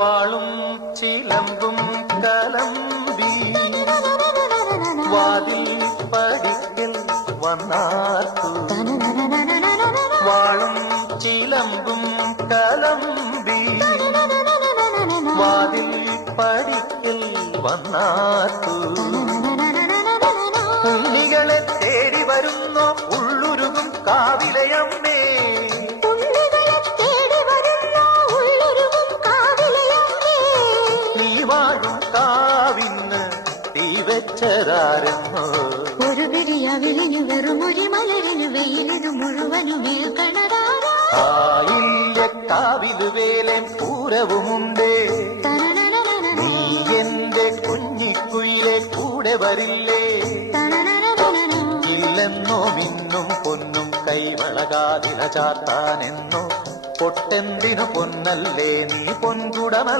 വാളും ചിലമ്പും കലമ്പി വാതിൽ പടിക്കൽ വന്നാർത്തു. വാളും ചിലമ്പും കലമ്പി വാതിൽ പടിക്കൽ വന്നാർത്തു. ഉണ്ണികളെ തേടി വരുന്നോ ഉള്ളുരുകും കാവിലയമ്മേ. കാവിന്ന് തീ വെച്ചതാരെന്നോ ഒരു പിടിയവിലിന് വെറുമൊരു മലരിന് വെയിലിന് മുഴുവനും കാവില് വേലൻ പൂരവുമുണ്ടേ. നീ എന്റെ കുഞ്ഞിക്കുയിലെ കൂടെ വരില്ലേ? ഇല്ലെന്നോ മിന്നും പൊന്നും കൈവളകാതില ചാത്താനെന്നോ പൊട്ടെന്തിനു പൊന്നല്ലേ നീ പൊൻകുടമ